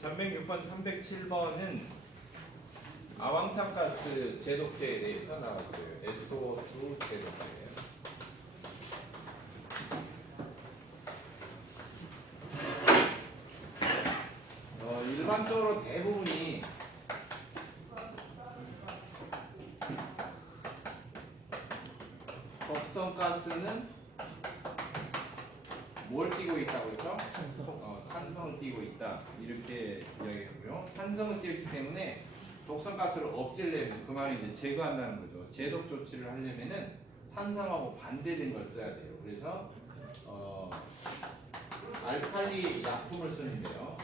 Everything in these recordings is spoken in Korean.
306번, 307번은 아황산가스 제독제에 대해서 나왔어요. SO2 제독제예요. 일반적으로 대부분이 독성가스는 뭘 띠고 있다고 했죠? 산성을 띠고 있다. 이렇게 이야기하고요. 산성을 띄기 때문에 독성가스를 없애려면 그 말이 이제 제거한다는 거죠. 제독 조치를 하려면은 산성하고 반대된 걸 써야 돼요. 그래서 알칼리 약품을 쓰는데요.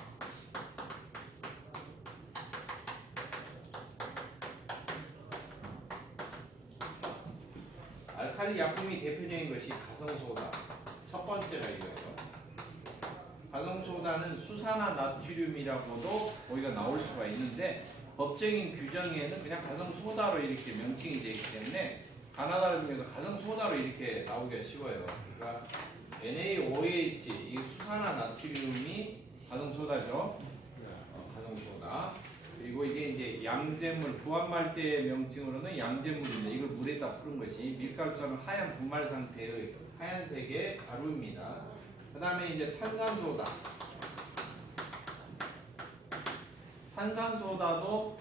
알칼리 약품이 대표적인 것이 가성소다. 첫 번째가 이거예요. 가성소다는 수산화 나트륨이라고도 거기가 나올 수가 있는데 법적인 규정에는 그냥 가성소다로 이렇게 명칭이 되어 있기 때문에 가나다를 중에서 가성소다로 이렇게 나오기가 쉬워요. 그러니까 NaOH 이 수산화 나트륨이 가성소다죠. 가성소다. 그리고 이게 이제 양잿물 부합말대 명칭으로는 양잿물인데 이걸 물에다 푸른 것이 밀가루처럼 하얀 분말 상태의 하얀색의 가루입니다. 그 다음에 이제 탄산소다. 탄산소다도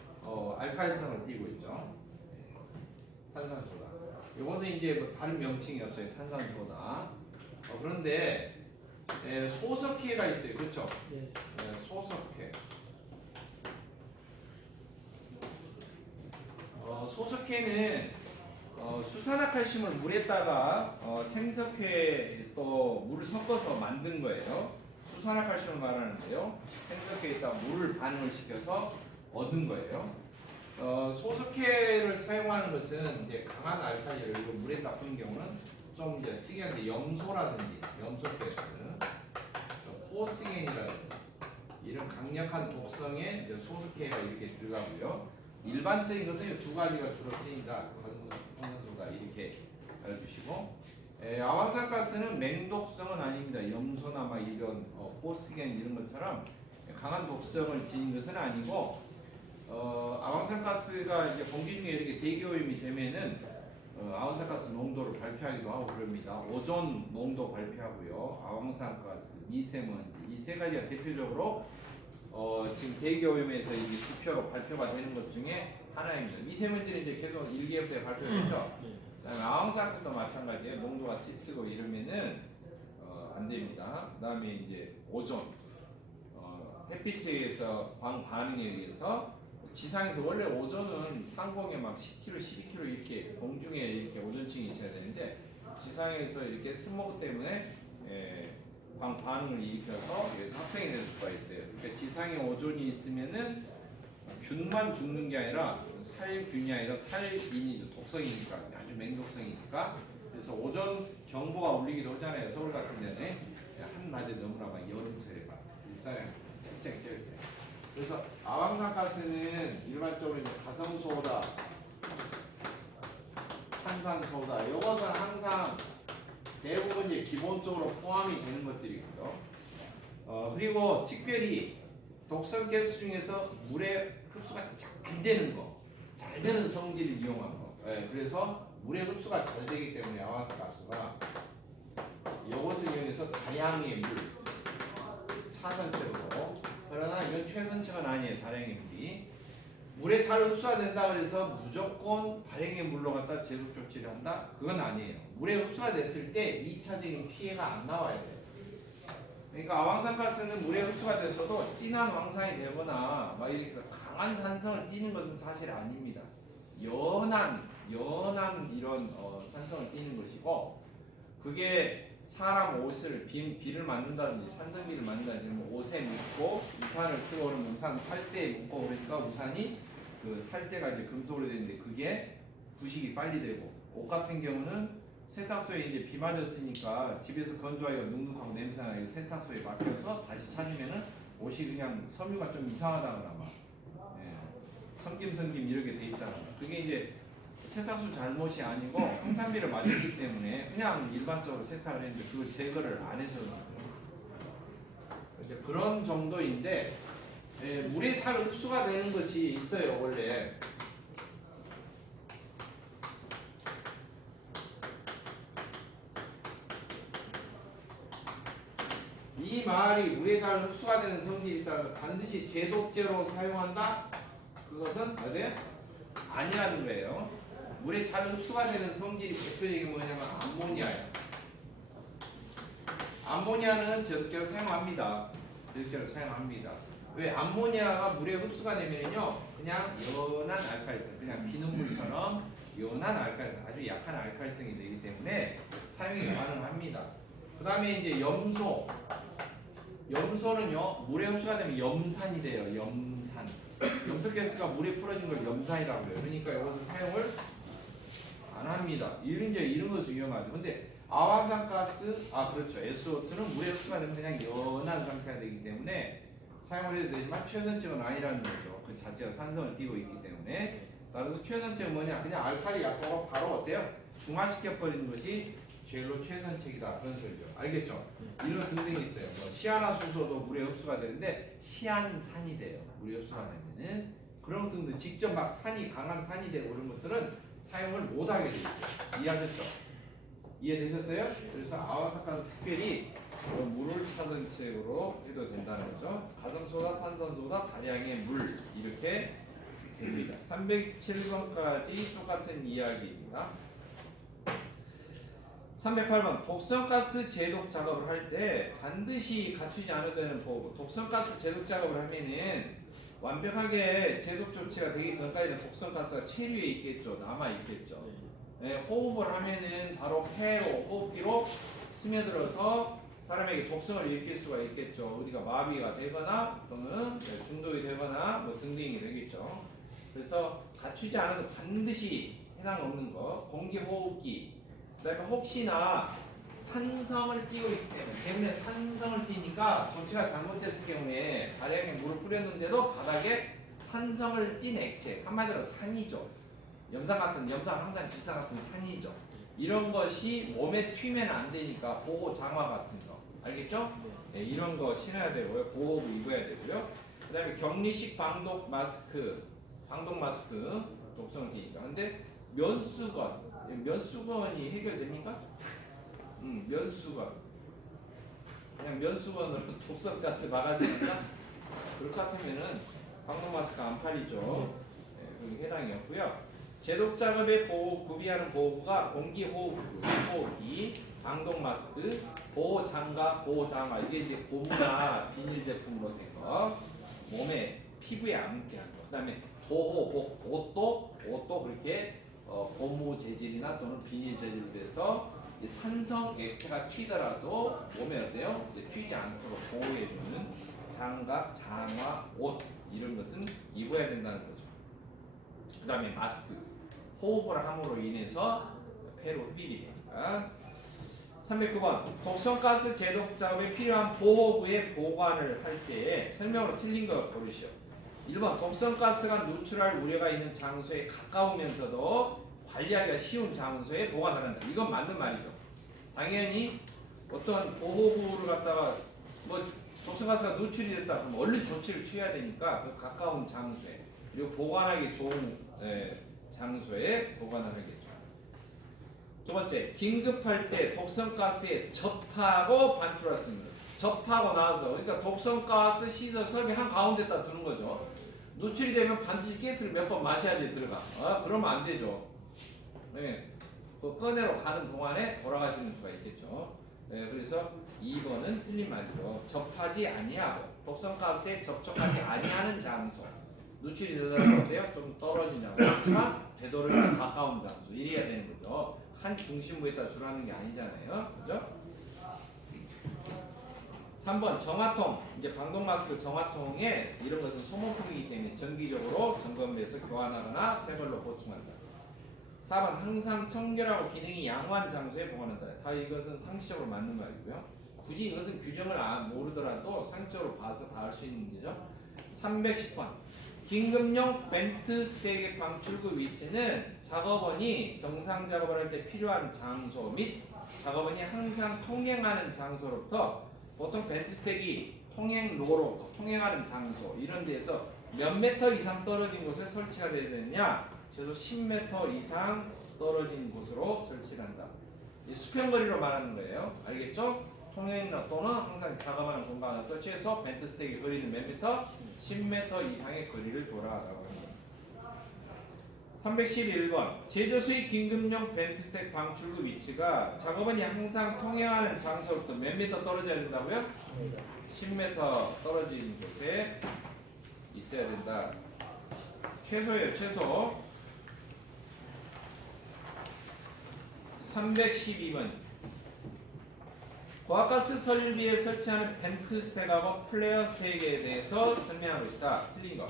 알칼리성을 띠고 있죠. 탄산소다. 이것은 이제 뭐 다른 명칭이 없어요. 탄산소다. 그런데 소석회가 있어요. 그렇죠? 네. 소석회. 소석회는 수산화칼슘을 물에다가 생석회 또 물을 섞어서 만든 거예요. 수산화칼슘을 말하는데요. 생석회에다가 물을 반응을 시켜서 얻은 거예요. 소석회를 사용하는 것은 이제 강한 알칼리를 물에다 푸는 경우는 좀 이제 특이한데 염소라든지 염소가스, 포스겐이라든지 이런 강력한 독성의 소석회가 이렇게 들어가고요. 일반적인 것은 두 가지가 주로 쓰인다. 탄산소다 이렇게 알아두시고 아황산가스는 맹독성은 아닙니다. 염소나 막 이런 포스겐 이런 것처럼 강한 독성을 지닌 것은 아니고 아황산가스가 이제 공기 중에 이렇게 대기오염이 되면은 아황산가스 농도를 발표하기도 하고 그럽니다. 오존 농도 발표하고요. 아황산가스, 미세먼지 이 세 가지가 대표적으로 지금 대기오염에서 이게 지표로 발표가 되는 것 중에 하나입니다. 미세먼지는 이제 계속 1기부터 발표됐죠. 그다음에 아황산가스도 마찬가지예요. 농도가 짙고 이러면은 안 됩니다. 그다음에 이제 오존, 햇빛에 의해서 광 반응에 의해서 지상에서 원래 오존은 상공에 막 10km, 12km 이렇게 공중에 이렇게 오존층이 있어야 되는데 지상에서 이렇게 스모그 때문에 광 반응을 일으켜서 그래서 합성이 될 수가 있어요. 그러니까 지상에 오존이 있으면은 균만 죽는 게 아니라 살균이 아니라 살인이 독성이니까 아주 맹독성이니까 그래서 오존 경보가 울리기도 하잖아요. 서울 같은 데는 한낮에 너무나 막 여름철에 막 일사량 책장 껴 있대. 그래서 아황산가스는 일반적으로 이제 가성소다, 탄산소다 이것은 항상 대부분 이제 기본적으로 포함이 되는 것들이고요. 그리고 특별히 독성 가스 중에서 물의 흡수가 잘 되는 거, 잘 되는 성질을 이용한 거. 그래서 물의 흡수가 잘 되기 때문에 아황산가스가 이것을 이용해서 다량의 물, 차선체로. 그러나 이건 최선체가 아니에요. 다량의 물이. 물에 잘 흡수가 된다 그래서 무조건 다량의 물로 갖다 제독 조치를 한다? 그건 아니에요. 물에 흡수가 됐을 때 2차적인 피해가 안 나와야 돼요. 그러니까 아황산가스는 물에 흡수가 됐어도 진한 황산이 되거나 막 이렇게 해서 강한 산성을 띠는 것은 사실 아닙니다. 연한 이런 산성을 띠는 것이고 그게 사람 옷을 비를 만든다든지 산성비를 만든다든지 옷에 묻고 우산을 쓰고 그러면 우산 살대에 묻고 그러니까 우산이 그 살대가 이제 금속으로 되는데 그게 부식이 빨리 되고 옷 같은 경우는 세탁소에 이제 비 맞았으니까 집에서 건조하기가 눅눅하고 냄새나고 세탁소에 맡겨서 다시 찾으면은 옷이 그냥 섬유가 좀 이상하다거나 막 섬김 이렇게 돼 있다거나 그게 이제 세탁소 잘못이 아니고 황산비를 맞았기 때문에 그냥 일반적으로 세탁을 했는데 그걸 제거를 안 해서 이제 그런 정도인데 물에 잘 흡수가 되는 것이 있어요 원래. 이 말이 물에 잘 흡수가 되는 성질이 있다면 반드시 제독제로 사용한다? 그것은 어디에? 아니라는 거예요. 물에 잘 흡수가 되는 성질이 대표적인 뭐냐면 암모니아예요. 암모니아는 제독제로 사용합니다. 제독제로 사용합니다. 왜? 암모니아가 물에 흡수가 되면요 그냥 연한 알칼리성, 그냥 비눗물처럼 연한 알칼리성, 아주 약한 알칼리성이 되기 때문에 사용이 가능합니다. 그 다음에 이제 염소. 염소는요 물에 흡수가 되면 염산이 돼요. 염산. 염소가스가 물에 풀어진 걸 염산이라고 해요. 그러니까 이것을 사용을 안 합니다. 이런 것은 위험하죠. 근데 아황산가스, 그렇죠. SO2는 물에 흡수가 되면 그냥 연한 상태가 되기 때문에 사용을 해도 되지만 최선칙은 아니라는 거죠. 그 자체가 산성을 띠고 있기 때문에. 따라서 최선칙은 뭐냐? 그냥 알칼리 약효가 바로 어때요? 중화시켜 버리는 것이 제일로 최선책이다 그런 소리죠. 알겠죠? 이런 등등이 있어요. 뭐 시아나수소도 물에 흡수가 되는데 시안산이 돼요. 물에 흡수가 되면은 그런 등등 직접 막 산이 강한 산이 되고 그런 것들은 사용을 못 하게 돼 있어요. 이해하셨죠? 이해되셨어요? 그래서 아와사카는 특별히 물을 차선책으로 해도 된다는 거죠. 가성소다, 탄산소다, 다량의 물 이렇게 됩니다. 307번까지 똑같은 이야기입니다. 308번 독성가스 제독 작업을 할 때 반드시 갖추지 않아야 되는 보호. 독성가스 제독 작업을 하면은 완벽하게 제독 조치가 되기 전까지는 독성가스가 체류에 있겠죠. 남아 있겠죠. 호흡을 하면은 바로 폐로 호흡기로 스며들어서 사람에게 독성을 일으킬 수가 있겠죠. 어디가 마비가 되거나 또는 중독이 되거나 뭐 등등이 되겠죠. 그래서 갖추지 않아도 반드시 해당 없는 거 공기 호흡기. 그다음에 혹시나 산성을 띠고 있기 때문에 산성을 띠니까 조치가 잘못됐을 경우에 다량의 물을 뿌렸는데도 바닥에 산성을 띤 액체, 한마디로 산이죠. 염산 항상 질산 같은 산이죠. 이런 것이 몸에 튀면 안 되니까 보호 장화 같은 거 알겠죠? 네, 이런 거 신어야 되고요. 보호복 입어야 되고요. 그다음에 격리식 방독 마스크 독성을 띠니까. 근데 면수건이 해결됩니까? 면수건. 그냥 면수건으로 독성가스 막아주니까 그럴 것 같으면은 방독 마스크 안 팔리죠. 네, 그게 해당이었고요. 제독 작업에 구비하는 보호구가 공기 호흡기, 방독 마스크, 보호 장갑, 보호 장화. 이게 이제 고무나 비닐 제품으로 된 거. 몸에 피부에 안 묻게 한 거. 그다음에 보호복, 옷도 그렇게 고무 재질이나 또는 비닐 재질로 돼서 산성 액체가 튀더라도 몸에 어때요? 튀지 않도록 보호해주는 장갑, 장화, 옷 이런 것은 입어야 된다는 거죠. 그 다음에 마스크, 호흡을 함으로 인해서 폐로 흡입이 되니까. 309번 독성가스 제독 작업에 필요한 보호구의 보관을 할 때 설명으로 틀린 거 고르시오. 1번 독성가스가 누출할 우려가 있는 장소에 가까우면서도 관리하기가 쉬운 장소에 보관하는. 이건 맞는 말이죠. 당연히 어떤 보호구를 갖다가 뭐 독성가스가 누출이 됐다 그러면 얼른 조치를 취해야 되니까 그 가까운 장소에 그리고 보관하기 좋은 장소에 보관을 하겠죠. 두 번째, 긴급할 때 독성가스에 접하고 반출할 수 있는. 접하고 나서 그러니까 독성가스 시설 설비 한 가운데다 두는 거죠. 누출이 되면 반드시 가스를 몇 번 마셔야지 들어가. 그러면 안 되죠. 네, 그 꺼내러 가는 동안에 돌아가시는 수가 있겠죠. 네, 그래서 2번은 틀린 말이죠. 접하지 아니하고 독성가스에 접촉하지 아니하는 장소. 누출이 되더라도 어때요? 좀 떨어진 장소. 하지만 되도록이면 가까운 장소. 이래야 되는 거죠. 한 중심부에다 주라는 게 아니잖아요. 그죠? 3번 정화통. 이제 방독 마스크 정화통에 이런 것은 소모품이기 때문에 정기적으로 점검해서 교환하거나 새 걸로 보충한다. 4번 항상 청결하고 기능이 양호한 장소에 보관한다. 다 이것은 상식적으로 맞는 말이고요. 굳이 이것은 규정을 모르더라도 상식적으로 봐서 다 할 수 있는 문제죠. 310번 긴급용 벤트 스택의 방출구 위치는 작업원이 정상 작업을 할 때 필요한 장소 및 작업원이 항상 통행하는 장소로부터 보통 벤트 스택이 통행로로 통행하는 장소 이런 데서 몇 미터 이상 떨어진 곳에 설치가 되어야 되느냐? 최소 10m 이상 떨어진 곳으로 설치를 한다. 이 수평거리로 말하는 거예요. 알겠죠? 통행로 또는 항상 작업하는 공간은 또 최소 벤트 스택의 거리는 몇 미터? 10m 이상의 거리를 돌아라고 합니다. 311번 제조 수익 긴급용 벤트 스택 방출구 위치가 작업원이 항상 통행하는 장소로부터 몇 미터 떨어져야 된다고요? 10m 떨어진 곳에 있어야 된다. 최소예요, 최소. 312번 고압가스 설비에 설치하는 벤트 스택하고 플레어 스택에 대해서 설명하고 있다. 틀린 거.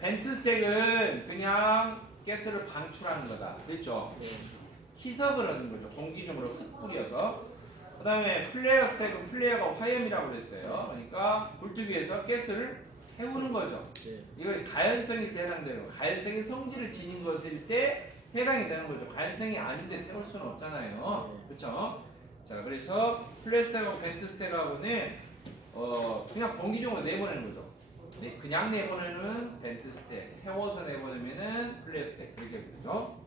벤트 스택은 그냥 가스를 방출하는 거다. 그렇죠? 희석을 하는 거죠. 공기 중으로 흙 뿌려서. 그 다음에 플레어 스택은 플레어가 화염이라고 그랬어요. 그러니까 불뜨기에서 가스를 태우는 거죠. 이거 가연성이 해당되는 거. 가연성이 성질을 지닌 것일 때 해당이 되는 거죠. 가연성이 아닌데 태울 수는 없잖아요. 그렇죠? 자, 그래서 플레스텍하고 벤트 스택하고는 그냥 공기 중으로 내보내는 거죠. 그냥 내보내는 벤트 스택, 태워서 내보내면은 플레어 스택 이렇게 되죠.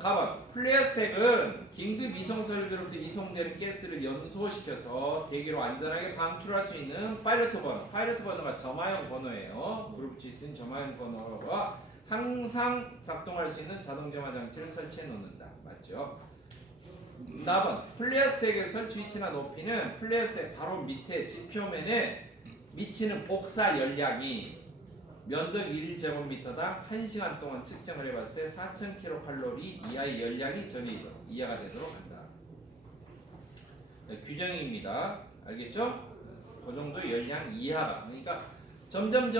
가방 플레어 스택은 긴급 이송 설비로부터 이송되는 가스를 연소시켜서 대기로 안전하게 방출할 수 있는 파일럿 번호. 파일럿 번호가 점화형 번호예요. 무릎 붙일 수 있는 점화형 번호가 항상 작동할 수 있는 자동 점화 장치를 설치해 놓는다. 맞죠? 4번 플레어 스택의 설치 위치나 높이는 플레어 스택 바로 밑에 지표면에 미치는 복사 열량이 면적 1제곱미터당 1시간 동안 측정을 해봤을 때 4000kcal 이하의 열량이 이하가 되도록 한다. 네, 규정입니다. 알겠죠? 그 정도 열량 이하가. 그러니까 점점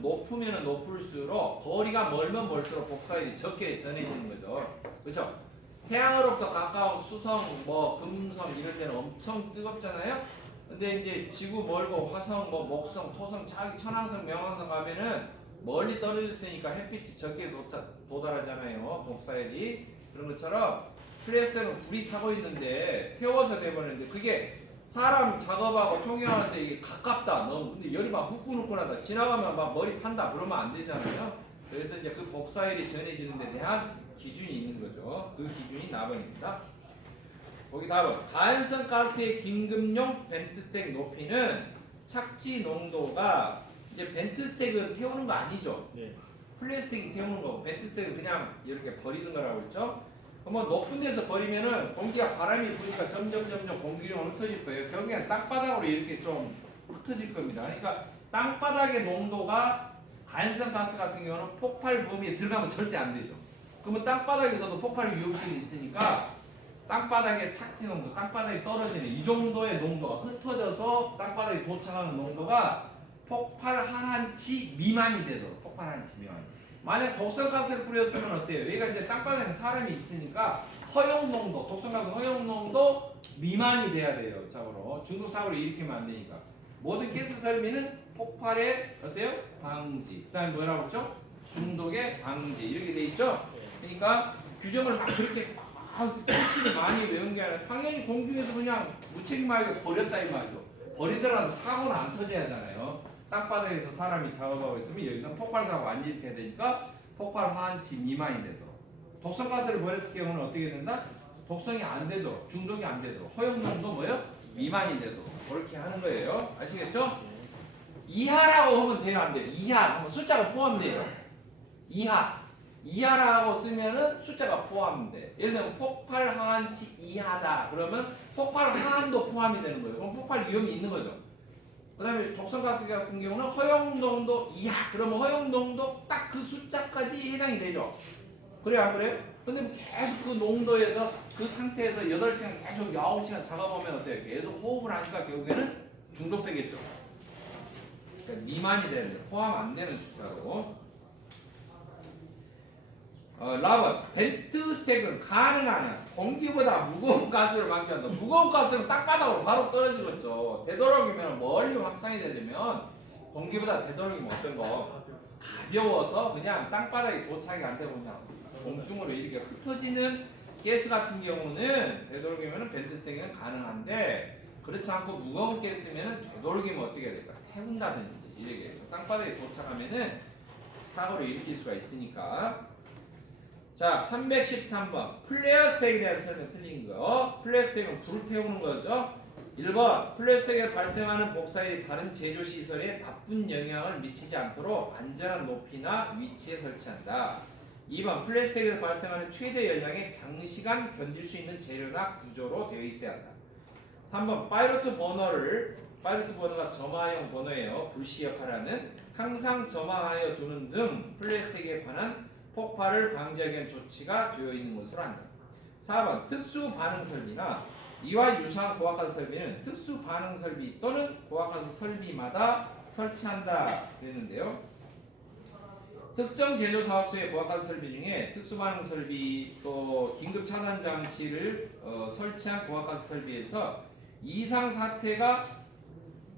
높으면 높을수록 거리가 멀면 멀수록 복사율이 적게 전해지는 거죠. 그렇죠? 태양으로부터 가까운 수성, 금성 이런 데는 엄청 뜨겁잖아요. 근데 이제 지구 멀고 화성, 목성, 토성, 자기 천왕성, 명왕성 가면은 멀리 떨어졌으니까 햇빛이 적게 도달하잖아요. 복사열이. 그런 것처럼 플레스텍은 불이 타고 있는데 태워서 내보내는데 그게 사람 작업하고 통행하는데 이게 가깝다. 너무 근데 열이 막 후끈후끈하다. 지나가면 막 머리 탄다. 그러면 안 되잖아요. 그래서 이제 그 복사열이 전해지는 데 대한 기준이 있는 거죠. 그 기준이 4번입니다. 거기 다음 가연성 가스의 긴급용 벤트 스택 높이는 착지 농도가 이제 벤트 스택은 태우는 거 아니죠. 플라스틱이 태우는 거. 벤트 스택은 그냥 이렇게 버리는 거라고 했죠. 한번 높은 데서 버리면은 공기가 바람이 부니까 점점 공기중으로 흩어질 거예요. 결국엔 땅바닥으로 이렇게 좀 흩어질 겁니다. 그러니까 땅바닥의 농도가 가연성 가스 같은 경우는 폭발 범위에 들어가면 절대 안 되죠. 그러면 땅바닥에서도 폭발 위험성이 있으니까 땅바닥의 착지 농도, 땅바닥에 떨어지는 이 정도의 농도가 흩어져서 땅바닥에 도착하는 농도가 폭발 하한치 미만이 되도록 폭발 하한치 미만. 만약 독성가스를 뿌렸으면 어때요? 여기가 이제 땅바닥에 사람이 있으니까 허용 농도, 독성가스 허용 농도 미만이 돼야 돼요. 자고로 중독 사고를 일으키면 안 되니까. 모든 가스 설비는 폭발의 어때요? 방지. 그다음에 뭐라고 했죠? 중독의 방지 이렇게 돼 있죠. 그러니까 규정을 막 그렇게 точ치를 많이 외운 게 아니라 당연히 공중에서 그냥 무책임하게 버렸다 이 말이죠. 버리더라도 사고는 안 터져야 하잖아요. 땅바닥에서 사람이 작업하고 있으면 여기서 폭발 사고 안 일으켜야 되니까 폭발 하한치 미만이 되도록. 독성가스를 버렸을 경우는 어떻게 된다? 독성이 안 되도록, 중독이 안 되도록, 허용농도 뭐요? 미만이 되도록 그렇게 하는 거예요. 아시겠죠? 이하라고 하면 돼요, 안 돼요? 이하 숫자가 포함돼요. 이하라고 쓰면은 숫자가 포함돼. 예를 들면 폭발 하한치 이하다. 그러면 폭발 하한도 포함이 되는 거예요. 그럼 폭발 위험이 있는 거죠. 그 다음에 독성가스 같은 경우는 허용농도 이하. 그러면 허용농도 딱 그 숫자까지 해당이 되죠. 그래요, 안 그래요? 근데 뭐 계속 그 농도에서 그 상태에서 8시간 계속 9시간 작업하면 어때요? 계속 호흡을 하니까 결국에는 중독되겠죠. 그러니까 미만이 되는 거예요. 포함 안 되는 숫자로. 라번 벤트 스택은 가능하냐? 공기보다 무거운 가스를 방지한다. 무거운 가스는 땅바닥으로 바로 떨어지겠죠. 되도록이면 멀리 확산이 되려면 공기보다 되도록이면 어떤 거? 가벼워서 그냥 땅바닥에 도착이 안 되고 그냥 공중으로 이렇게 흩어지는 가스 같은 경우는 되도록이면 벤트 스택은 가능한데 그렇지 않고 무거운 가스면은 되도록이면 어떻게 해야 될까? 태운다든지 이렇게 땅바닥에 도착하면은 사고를 일으킬 수가 있으니까. 자, 313번 플레어 스택에 대한 설명 틀린 거. 플레어 스택은 불을 태우는 거죠. 1번 플레어 스택에 발생하는 복사일이 다른 제조 시설에 나쁜 영향을 미치지 않도록 안전한 높이나 위치에 설치한다. 2번 플레어 스택에서 발생하는 최대 열량에 장시간 견딜 수 있는 재료나 구조로 되어 있어야 한다. 3번 파이로트 버너가 점화용 버너예요. 불시 역할을 하는 항상 점화하여 두는 등 플라스틱에 관한 폭발을 방지하기 위한 조치가 되어 있는 것으로 한다. 4번 특수 반응 설비나 이와 유사한 고압가스 설비는 특수 반응 설비 또는 고압가스 설비마다 설치한다 그랬는데요. 특정 제조 사업소의 고압가스 설비 중에 특수 반응 설비 또 긴급 차단 장치를 설치한 고압가스 설비에서 이상 사태가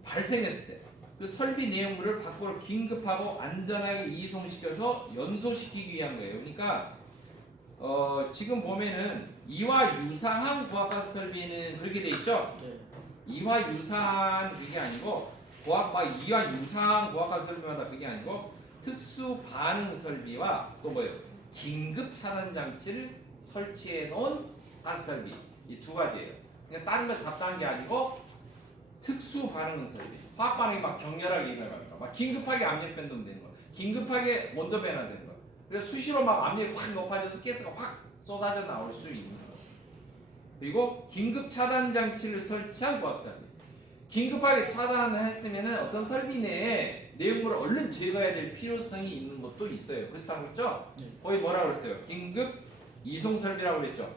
발생했을 때 그 설비 내용물을 밖으로 긴급하고 안전하게 이송시켜서 연소시키기 위한 거예요. 그러니까 지금 보면은 이와 유사한 고압가스 설비는 그렇게 돼 있죠. 네. 이와 유사한 그게 아니고 이와 유사한 고압가스 설비마다 그게 아니고 특수 반응 설비와 또 뭐예요? 긴급 차단 장치를 설치해 놓은 가스 설비 이 두 가지예요. 그러니까 다른 거 잡다한 게 아니고 특수 반응 설비. 화학 반응이 막 격렬하게 일어나니까 막 긴급하게 압력 변동되는 거, 긴급하게 온도 변화되는 거. 그래서 수시로 막 압력이 확 높아져서 가스가 확 쏟아져 나올 수 있는 거. 그리고 긴급 차단 장치를 설치한 고압 설비. 긴급하게 차단을 했으면은 어떤 설비 내에 내용물을 얼른 제거해야 될 필요성이 있는 것도 있어요. 그렇다고 했죠? 네. 거기 뭐라고 그랬어요? 긴급 이송 설비라고 그랬죠.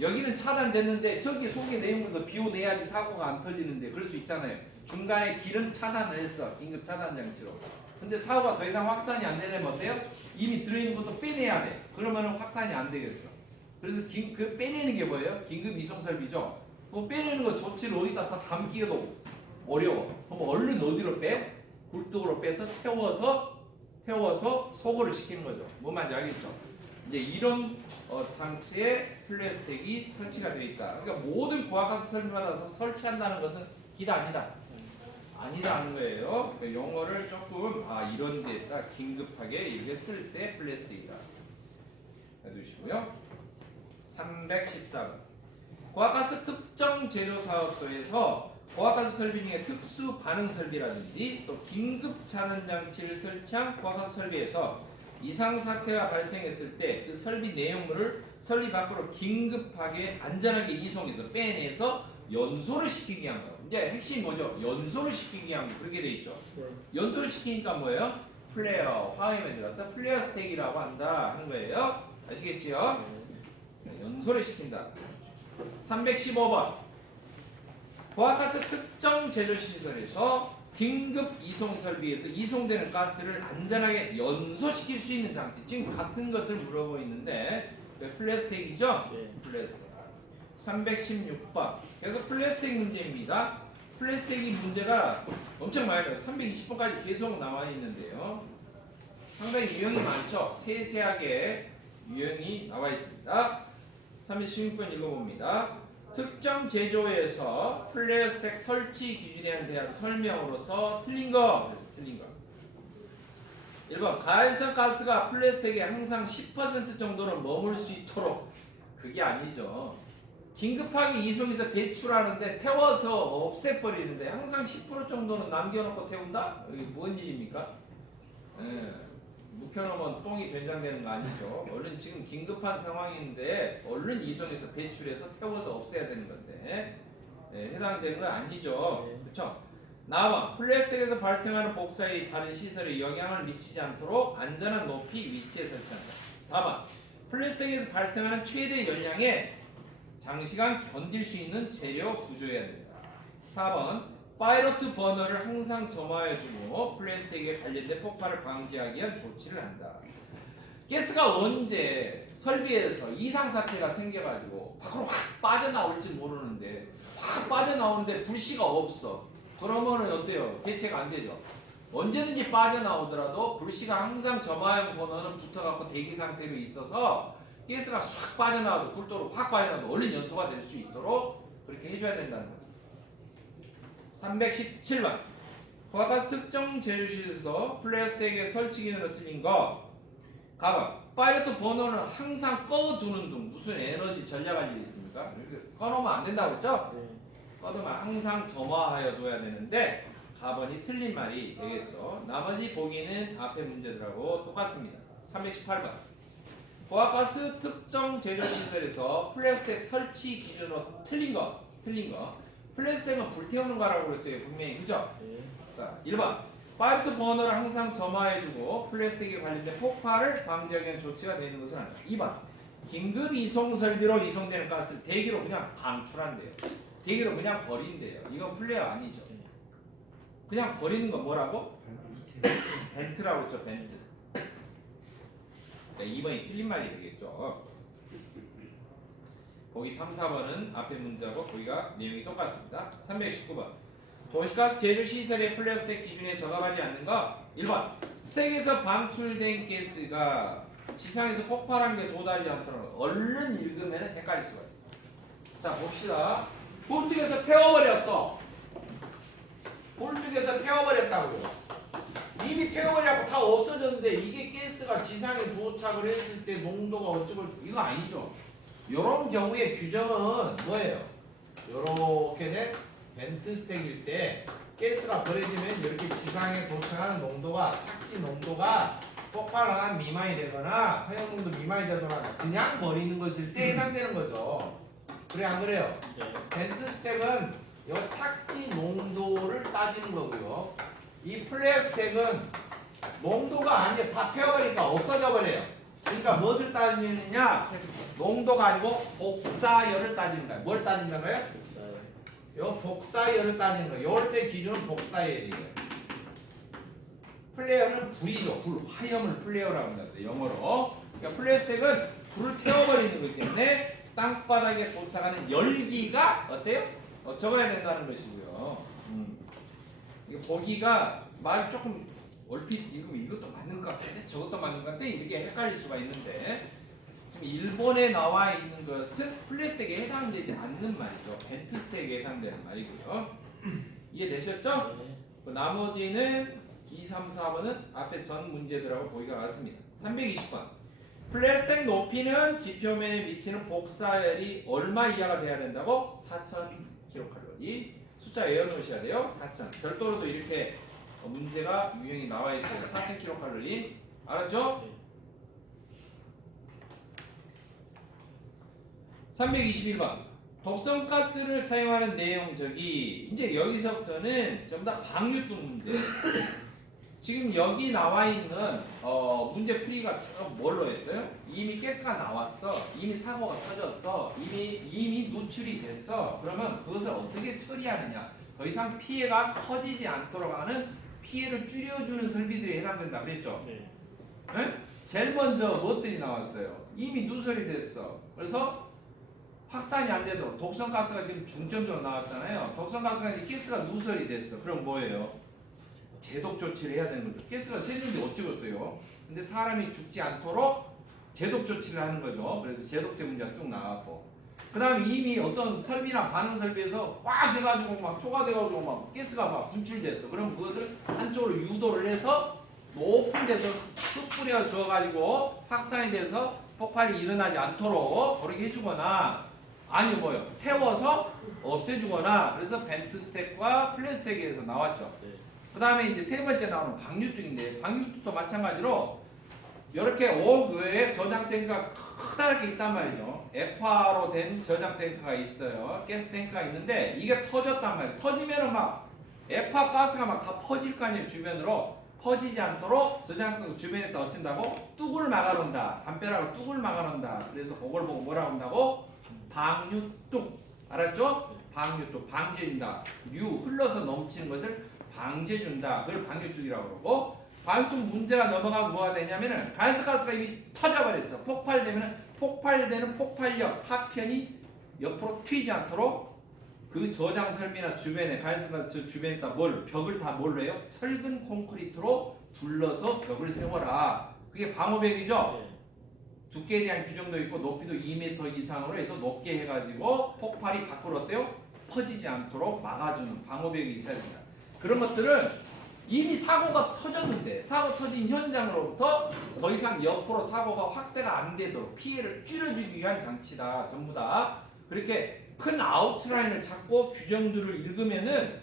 여기는 차단됐는데 저기 속에 내용물도 비워내야지 사고가 안 터지는데 그럴 수 있잖아요. 중간에 길은 차단을 했어. 긴급 차단 장치로. 근데 사고가 더 이상 확산이 안 되려면 어때요? 이미 들어있는 것도 빼내야 돼. 그러면 확산이 안 되겠어. 그래서 그 빼내는 게 뭐예요? 긴급 이송 설비죠. 뭐 빼내는 거 조치를 어디다 다 담기도 어려워. 그럼 얼른 어디로 빼? 굴뚝으로 빼서 태워서 소거를 시키는 거죠. 뭔 말인지 알겠죠? 이제 이런 장치에 플라스틱이 설치가 되어 있다. 그러니까 모든 고압가스 설비마다 설치한다는 것은 기다 아니다. 아니라는 거예요. 용어를 조금 이런 데다 긴급하게 이렇게 쓸 때 플라스틱이다 해두시고요. 314번 고압가스 특정 제조 사업소에서 고압가스 설비 중에 특수 반응 설비라든지 또 긴급 차단 장치를 설치한 고압가스 설비에서 이상 사태가 발생했을 때 그 설비 내용물을 설비 밖으로 긴급하게 안전하게 이송해서 빼내서 연소를 시키기 위한 거. 이제 핵심이 뭐죠? 연소를 시키기 위한 거. 그렇게 돼 있죠. 네. 연소를 시키니까 뭐예요? 플레어, 화음에 들어서 플레어 스택이라고 한다 하는 거예요. 아시겠지요? 연소를 시킨다. 315번 고압가스 특정 제조시설에서 긴급 이송 설비에서 이송되는 가스를 안전하게 연소시킬 수 있는 장치. 지금 같은 것을 물어보고 있는데 플라스틱이죠? 네. 플라스틱. 316번. 그래서 플라스틱 문제입니다. 플라스틱이 문제가 엄청 많아요. 320번까지 계속 나와 있는데요. 상당히 유형이 많죠. 세세하게 유형이 나와 있습니다. 316번 읽어봅니다. 특정 제조에서 플라스틱 설치 기준에 대한 설명으로서 틀린 거. 1번 가연성 가스가 플라스틱에 항상 10% 정도는 머물 수 있도록. 그게 아니죠. 긴급하게 이송해서 배출하는데 태워서 없애버리는데 항상 10% 정도는 남겨놓고 태운다? 이게 뭔 일입니까? 묵혀놓으면 똥이 된장되는 거 아니죠. 얼른 지금 긴급한 상황인데 얼른 이송해서 배출해서 태워서 없애야 되는 건데 해당되는 건 아니죠. 네. 그렇죠? 나와 플라스틱에서 발생하는 복사일이 다른 시설에 영향을 미치지 않도록 안전한 높이 위치에 설치한다. 다만 플라스틱에서 발생하는 최대 열량에 장시간 견딜 수 있는 재료 구조여야 됩니다. 4번 파이로트 버너를 항상 점화해 두고 플라스틱에 관련된 폭발을 방지하기 위한 조치를 한다. 가스가 언제 설비에서 이상 사태가 생겨가지고 밖으로 확 빠져나올지 모르는데 확 빠져나오는데 불씨가 없어. 그러면은 어때요? 대체가 안 되죠. 언제든지 빠져나오더라도 불씨가 항상 점화형 버너는 붙어갖고 대기 상태로 있어서 가스가 싹 빠져나와도 불도로 확 빠져나와도 얼른 연소가 될 수 있도록 그렇게 해줘야 된다는 거죠. 317번. 그와 같이 특정 재료실에서 플라스틱에 설치 기능으로 틀린 거. 가봐. 파이러트 버너는 항상 꺼두는 등 무슨 에너지 전략할 일이 있습니까? 이렇게 꺼놓으면 안 된다고 했죠? 네. 꺼두면 항상 점화하여 둬야 되는데 가번이 틀린 말이 되겠죠. 나머지 보기는 앞에 문제들하고 똑같습니다. 318번. 고압가스 특정 제조 시설에서 플라스틱 설치 기준으로 틀린 거. 플라스틱은 불태우는 거라고 그랬어요. 분명히. 그죠? 네. 자, 1번. 파이러트 버너를 항상 점화해두고 플라스틱에 관련된 폭발을 방지하기 위한 조치가 되는 것은 아니다. 2번. 긴급 이송 설비로 이송되는 가스를 대기로 그냥 방출한대요. 대기로 그냥 버린대요. 이건 플레어 아니죠. 그냥 버리는 건 뭐라고? 벤트라고 했죠. 벤트. 네, 2번이 틀린 말이 되겠죠. 거기 3, 4번은 앞에 문제하고 거기가 내용이 똑같습니다. 319번. 도시가스 제조 시설의 플라스틱 기준에 적합하지 않는 거. 1번. 스택에서 방출된 가스가 지상에서 폭발한 게 도달하지 않도록 얼른 읽으면 헷갈릴 수가 있어. 자, 봅시다. 볼트에서 태워버렸어. 볼트에서 태워버렸다고요. 이미 태워버리고 다 없어졌는데 이게 가스가 지상에 도착을 했을 때 농도가 어쩌고 이거 아니죠. 이런 경우의 규정은 뭐예요? 이렇게 된 벤트 스택일 때 가스가 버려지면 이렇게 지상에 도착하는 농도가 착지 농도가 폭발한 미만이 되거나 화형 농도 미만이 되거나 그냥 버리는 것일 때 해당되는 거죠. 그래 안 그래요? 네. 벤트 스택은 이 착지 농도를 따지는 거고요. 이 플라스틱은 농도가 아니에요. 다 태워버리니까 없어져 버려요. 그러니까 무엇을 따지느냐? 농도가 아니고 복사열을 따지는 거예요. 뭘 따진다는 거예요? 요 복사열을 따지는 거예요. 요럴 때 기준은 복사열이에요. 플레어는 불이죠. 불. 화염을 플레어라고 합니다. 영어로. 그러니까 플라스틱은 불을 태워버리는 거기 때문에 땅바닥에 도착하는 열기가 어때요? 적어야 된다는 것이고요. 이게 보기가 말 조금 얼핏 읽으면 이것도 맞는 것 같아, 저것도 맞는 것 같아 이렇게 헷갈릴 수가 있는데 지금 일본에 나와 있는 것은 플라스틱에 해당되지 않는 말이죠. 벤트 스택에 해당되는 말이고요. 이해되셨죠? 네. 그 나머지는 2, 3, 4번은 앞에 전 문제들하고 보기가 같습니다. 320번. 플라스틱 높이는 지표면에 미치는 복사열이 얼마 이하가 돼야 된다고? 4,000kcal. 숫자 외워놓으셔야 돼요. 4,000. 별도로도 이렇게 문제가 유형이 나와 있어요. 4,000kcal. 알았죠? 네. 321번. 독성가스를 사용하는 내용 저기 이제 여기서부터는 전부 다 방류통 문제. 지금 여기 나와 있는 문제 풀이가 쭉 뭘로 했어요? 이미 가스가 나왔어. 이미 사고가 터졌어. 이미 누출이 됐어. 그러면 그것을 어떻게 처리하느냐? 더 이상 피해가 커지지 않도록 하는 피해를 줄여주는 설비들이 해당된다 그랬죠? 네. 네? 제일 먼저 무엇들이 나왔어요? 이미 누설이 됐어. 그래서 확산이 안 되도록 독성가스가 지금 중점적으로 나왔잖아요. 독성가스가 이제 가스가 누설이 됐어. 그럼 뭐예요? 제독 조치를 해야 되는 거죠. 가스가 새는데 어쩌겠어요. 근데 사람이 죽지 않도록 제독 조치를 하는 거죠. 그래서 제독제 문제가 쭉 나왔고, 그 다음에 이미 어떤 설비나 반응 설비에서 확 해가지고 막 초과돼가지고 막 가스가 막 분출됐어. 그럼 그것을 한쪽으로 유도를 해서 높은 데서 쑥 뿌려 줘가지고 확산이 돼서 폭발이 일어나지 않도록 그렇게 해주거나, 아니 뭐요? 태워서 없애주거나. 그래서 벤트 스택과 플라스틱에서 나왔죠. 네. 그 다음에 이제 세 번째 나오는 방류뚝인데, 방류뚝도 마찬가지로 이렇게 옥 외에 저장 탱크가 크다랗게 있단 말이죠. 액화로 된 저장 탱크가 있어요. 가스 탱크가 있는데 이게 터졌단 말이에요. 터지면은 막 액화 가스가 막 다 퍼질 거 아니에요. 주변으로 퍼지지 않도록 저장 탱크 주변에다 어쩐다고? 뚝을 막아놓는다. 담벼락으로 뚝을 막아놓는다. 그래서 그걸 보고 뭐라고 한다고? 방류뚝. 알았죠? 방류뚝. 방지해준다. 류 흘러서 넘치는 것을 방지해준다. 그걸 방류뚝이라고 그러고, 방류뚝 문제가 넘어가면 뭐가 되냐면은 가스가스가 이미 터져버렸어. 폭발되면은 폭발되는 폭발력 파편이 옆으로 튀지 않도록 그 저장 설비나 주변에 가스가스 주변에다 벽을 다 뭘로 해요? 철근 콘크리트로 둘러서 벽을 세워라. 그게 방호벽이죠. 네. 두께에 대한 규정도 있고 높이도 2m 이상으로 해서 높게 해가지고 폭발이 밖으로 어때요? 퍼지지 않도록 막아주는 방호벽이 있어야 됩니다. 그런 것들은 이미 사고가 터졌는데 사고 터진 현장으로부터 더 이상 옆으로 사고가 확대가 안 되도록 피해를 줄여주기 위한 장치다. 전부 다 그렇게 큰 아웃라인을 잡고 규정들을 읽으면은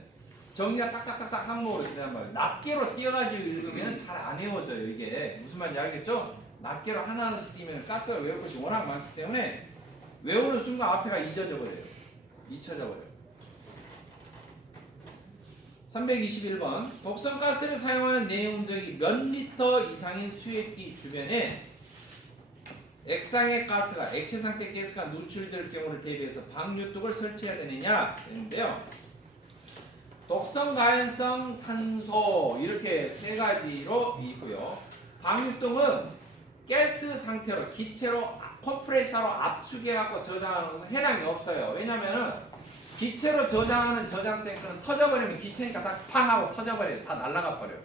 정리가 딱딱딱딱 항목으로 된단 말이에요. 낱개로 띄어가지고 읽으면 잘 안 외워져요. 이게 무슨 말인지 알겠죠? 낱개로 하나하나씩 띄면 가스가 외울 것이 워낙 많기 때문에 외우는 순간 앞에가 잊혀져 버려요. 잊혀져 버려요. 321번 독성가스를 사용하는 내용적이 몇 리터 이상인 수액기 주변에 액상의 가스가 액체 상태 가스가 노출될 경우를 대비해서 방류독을 설치해야 되느냐 했는데요. 독성, 가연성, 산소 이렇게 세 가지로 있고요. 방류독은 가스 상태로 기체로 컴프레서로 압축해갖고 저장하는 것은 해당이 없어요. 왜냐면은 기체로 저장하는 저장 탱크는 터져버리면 기체니까 다 팡 하고 터져버려요. 다 날아가 버려요.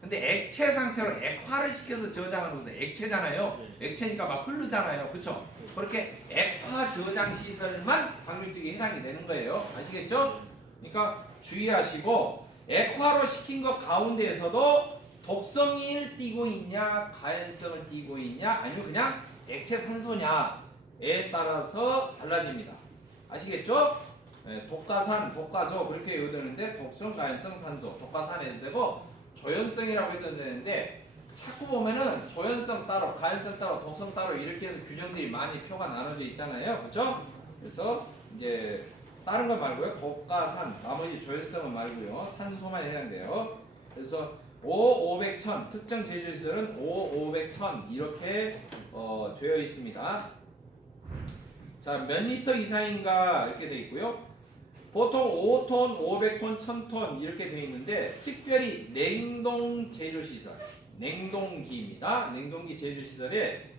근데 액체 상태로 액화를 시켜서 저장하는 것은 액체잖아요. 액체니까 막 흐르잖아요. 그쵸? 그렇게 액화 저장 시설만 방류독에 해당이 되는 거예요. 아시겠죠? 그러니까 주의하시고 액화로 시킨 것 가운데에서도 독성을 띠고 있냐 가연성을 띠고 있냐 아니면 그냥 액체 산소냐에 따라서 달라집니다. 아시겠죠? 네, 독가산, 독가조 그렇게 외우되는데 독성, 가연성, 산소 독가산 해도 되고 조연성이라고 해도 되는데 자꾸 보면은 조연성 따로 가연성 따로 독성 따로 이렇게 해서 규정들이 많이 표가 나눠져 있잖아요. 그렇죠? 그래서 이제 다른 거 말고요. 독가산 나머지 조연성은 말고요. 산소만 해당돼요. 그래서 5, 500, 1000 특정 제조시설은 5, 500, 1000 이렇게 되어 있습니다. 자, 몇 리터 이상인가 이렇게 되어 있고요. 보통 5톤, 500톤, 1000톤 이렇게 되어 있는데 특별히 냉동 제조시설, 냉동기입니다. 냉동기 제조시설에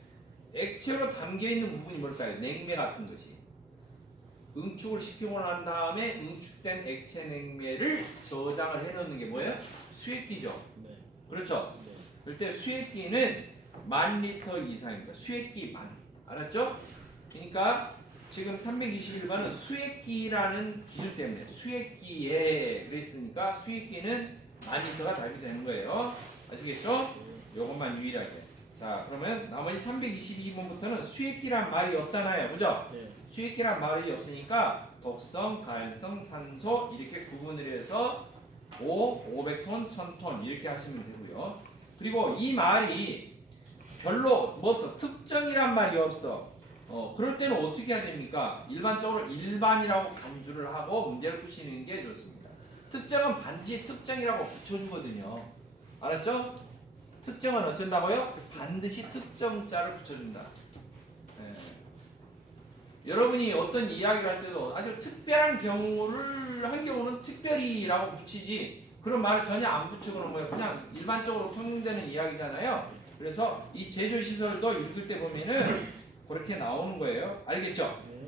액체로 담겨있는 부분이 뭘까요? 냉매 같은 것이. 응축을 시키고 난 다음에 응축된 액체 냉매를 저장을 해놓는 게 뭐예요? 수액기죠. 네. 그렇죠? 네. 그럴 때 수액기는 10,000리터 이상입니다. 수액기만. 알았죠? 그러니까 지금 321번은 수액기라는 기술 때문에 수액기에 그랬으니까 수액기는 10,000리터가 답이 되는 거예요. 아시겠죠? 요것만 유일하게. 자, 그러면 나머지 322번부터는 수액기란 말이 없잖아요. 그죠? 네. 수액기란 말이 없으니까 독성, 가연성, 산소 이렇게 구분을 해서 5, 500톤, 1000톤 이렇게 하시면 되고요. 그리고 이 말이 별로 뭐 없어. 특정이란 말이 없어. 그럴 때는 어떻게 해야 됩니까? 일반적으로 일반이라고 간주를 하고 문제를 푸시는 게 좋습니다. 특정은 반드시 특정이라고 붙여주거든요. 알았죠? 특정은 어쩐다고요? 반드시 특정자를 붙여준다. 네. 여러분이 어떤 이야기를 할 때도 아주 특별한 경우를 한 경우는 특별히라고 붙이지 그런 말을 전혀 안 붙이고는 뭐예요? 그냥 일반적으로 통용되는 이야기잖아요. 그래서 이 제조시설도 읽을 때 보면은 그렇게 나오는 거예요. 알겠죠? 네.